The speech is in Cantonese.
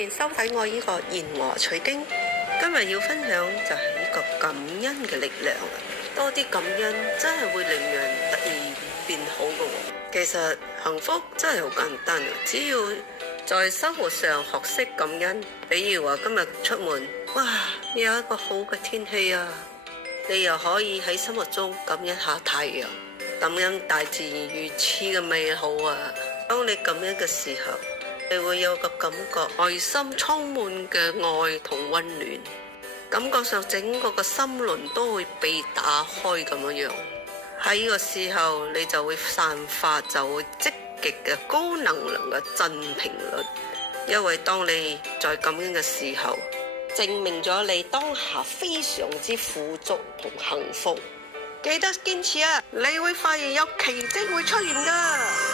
迎收睇我呢個言和取經。今日要分享就係呢個感恩嘅力量。多啲感恩真係會令人突然變好嘅。其實幸福真係好簡單，只要在生活上學識感恩。比如話今日出門，哇，有一個好嘅天氣啊，你又可以喺生活中感恩下太陽，感恩大自然如此嘅美好啊。當你感恩嘅時候，你會有個感覺，內心充滿嘅愛同溫暖，感覺上整個嘅心輪都會被打開咁樣。喺呢個時候，你就會散發就會積極嘅高能量嘅振頻率。因為當你在感恩嘅時候，證明咗你當下非常之富足同幸福。記得堅持啊，你會發現有奇蹟會出現㗎。